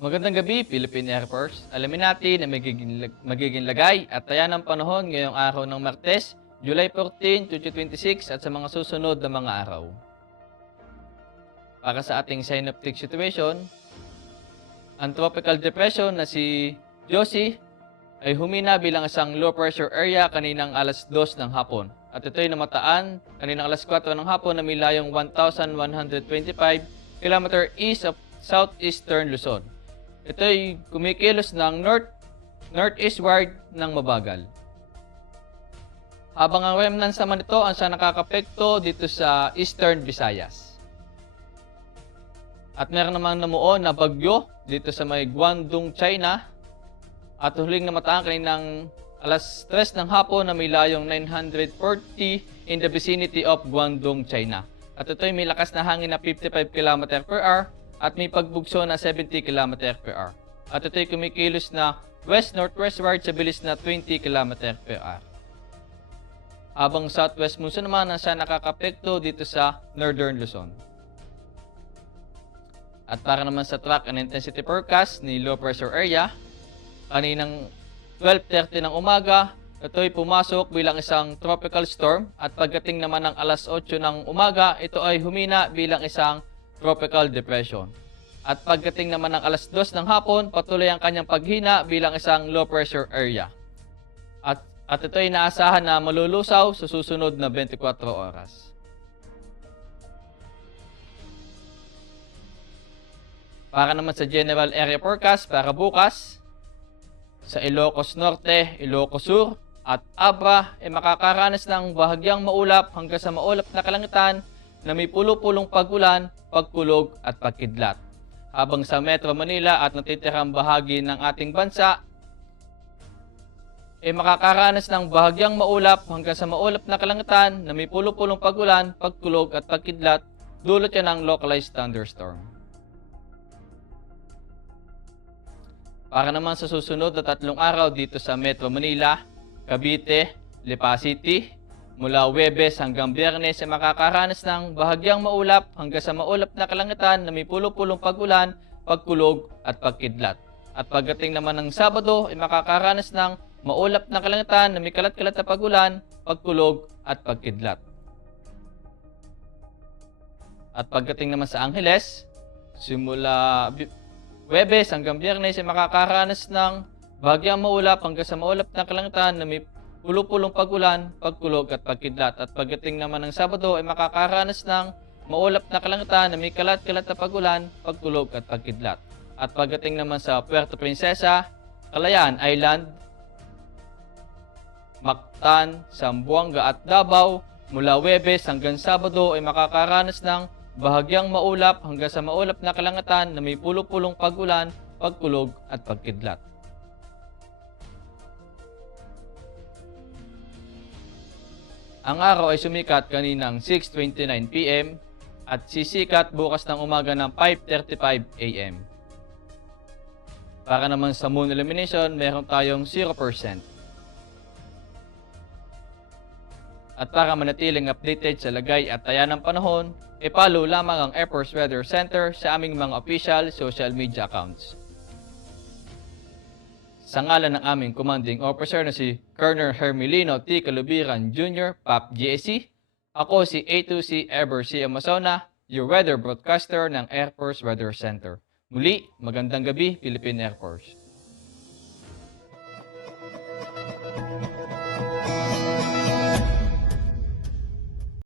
Magandang gabi, Philippine Air Force. Alamin natin na magiging lagay at taya ng panahon ngayong araw ng Martes, July 14, 2026 at sa mga susunod na mga araw. Para sa ating synoptic situation, ang tropical depression na si Josie ay humina bilang isang low pressure area kaninang alas 2 ng hapon. At ito'y namataan kaninang alas 4 ng hapon na may layong 1,125 km east of southeastern Luzon. Ito'y kumikilos ng northeastward ng mabagal. Habang ang remnants naman ito ang siya nakakapekto dito sa Eastern Visayas. At meron namang namuon na bagyo dito sa may Guangdong, China. At huling namataan kaninang alas 3 ng hapon na may layong 940 in the vicinity of Guangdong, China. At ito'y may lakas na hangin na 55 km per hour at may pagbugso na 70 km per hour. At ito'y kumikilos na west-northwestward sa bilis na 20 km per hour. Habang southwest monsoon naman ang siya nakakapekto dito sa northern Luzon. At para naman sa track and intensity forecast ni low pressure area, kaninang 12:30 ng umaga, ito'y pumasok bilang isang tropical storm at pagdating naman ng alas 8 ng umaga, ito ay humina bilang isang tropical depression. At pagdating naman ng alas 2 ng hapon, patuloy ang kanyang paghina bilang isang low pressure area. At ito ay inaasahan na malulusaw sa susunod na 24 oras. Para naman sa general area forecast para bukas, sa Ilocos Norte, Ilocos Sur at Abra ay makakaranas ng bahagyang maulap hanggang sa maulap na kalangitan na may pulo-pulong pag-ulan, pagkulog at pagkidlat. Habang sa Metro Manila at natitirang bahagi ng ating bansa ay makakaranas ng bahagyang maulap hanggang sa maulap na kalangitan na may pulo-pulong pag-ulan, pagkulog at pagkidlat, dulot yan ng localized thunderstorm. Para naman sa susunod na 3 araw dito sa Metro Manila, Cavite, Lipa City, mula Huwebes hanggang Biyernes ay makakaranas ng bahagyang maulap hanggang sa maulap na kalangitan na may pulo-pulong pag-ulan, pagkulog at pagkidlat. At pagdating naman ng Sabado ay makakaranas ng maulap na kalangitan na may kalat-kalat na pag-ulan, pagkulog at pagkidlat. At pagdating naman sa Angeles, simula Huwebes hanggang Biyernes ay makakaranas ng bahagyang maulap hanggang sa maulap na kalangitan na may pulo-pulong pag-ulan, pagkulog at pagkidlat. At pagdating naman ng Sabado ay makakaranas ng maulap na kalangitan na may kalat-kalat na pag-ulan, pagkulog at pagkidlat. At pagdating naman sa Puerto Princesa, Calayan Island, Mactan, Zamboanga at Davao, mula Huwebes hanggang Sabado ay makakaranas ng bahagyang maulap hanggang sa maulap na kalangitan na may pulo-pulong pag-ulan, pagkulog at pagkidlat. Ang araw ay sumikat kaninang 6:29 PM at sisikat bukas ng umaga ng 5:35 AM. Para naman sa moon illumination, meron tayong 0%. At para manatiling updated sa lagay at taya ng panahon, i-follow lamang ang Air Force Weather Center sa aming mga official social media accounts. Sa ngalan ng aming commanding officer na si Colonel Hermelino T. Calubiran Jr., PAP GSC, ako si A2C Ever C. Amazona, your weather broadcaster ng Air Force Weather Center. Muli, magandang gabi, Philippine Air Force.